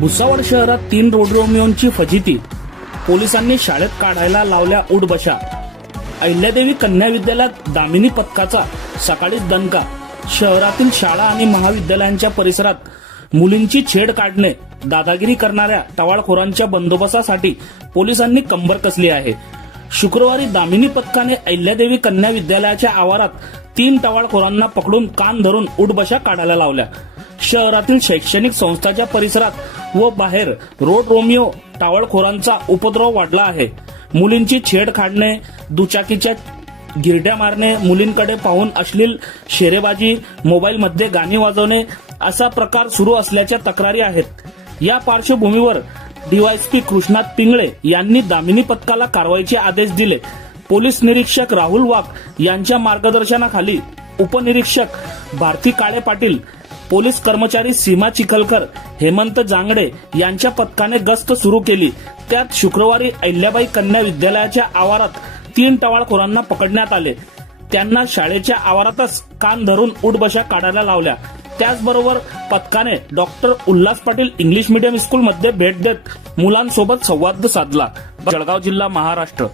भुसावळ शहरात तीन रोडरोमियोंची फजिती. पोलिसांनी शाळेत काढायला लावल्या उडबशा अहिल्यादेवी कन्या विद्यालयात दामिनी पथकाचा सकाळीच दणका. शहरातील शाळा आणि महाविद्यालयांच्या परिसरात मुलींची छेड काढणे दादागिरी करणाऱ्या टवाळखोरांच्या बंदोबस्तासाठी पोलिसांनी कंबर कसली आहे? शुक्रवारी दामिनी पथकाने अहिल्यादेवी कन्या विद्यालयाच्या आवारात तीन टवाळखोरांना पकडून कान धरून उडबशा काढायला लावल्या. शहरातील शैक्षणिक संस्थाच्या परिसरात व बाहेर रोड रोमिओ टावळखोरांचा उपद्रव वाढला आहे. मुलींची छेड काढणे दुचाकीच्या गिरड्या मारणे मुलींकडे पाहून अश्लील शेरेबाजी मोबाईलमध्ये गाणी वाजवणे असा प्रकार सुरू असल्याच्या तक्रारी आहेत. या पार्श्वभूमीवर डीवायसपी कृष्णात पिंगळे यांनी दामिनी पथकाला कारवाईचे आदेश दिले. पोलीस निरीक्षक राहुल वाघ यांच्या मार्गदर्शनाखाली उपनिरीक्षक भारती काळे पाटील पोलीस कर्मचारी सीमा चिखलकर हेमंत जांगडे यांच्या पथकाने गस्त सुरू केली. त्यात शुक्रवारी अहिल्याबाई कन्या विद्यालयाच्या आवारात तीन टवाळखोरांना पकडण्यात आले. त्यांना शाळेच्या आवारातच कान धरून उठबशा काढायला लावल्या. त्याचबरोबर पथकाने doctor Ulhas Patil English medium स्कूलमध्ये भेट देत मुलांसोबत संवाद साधला. जळगाव जिल्हा महाराष्ट्र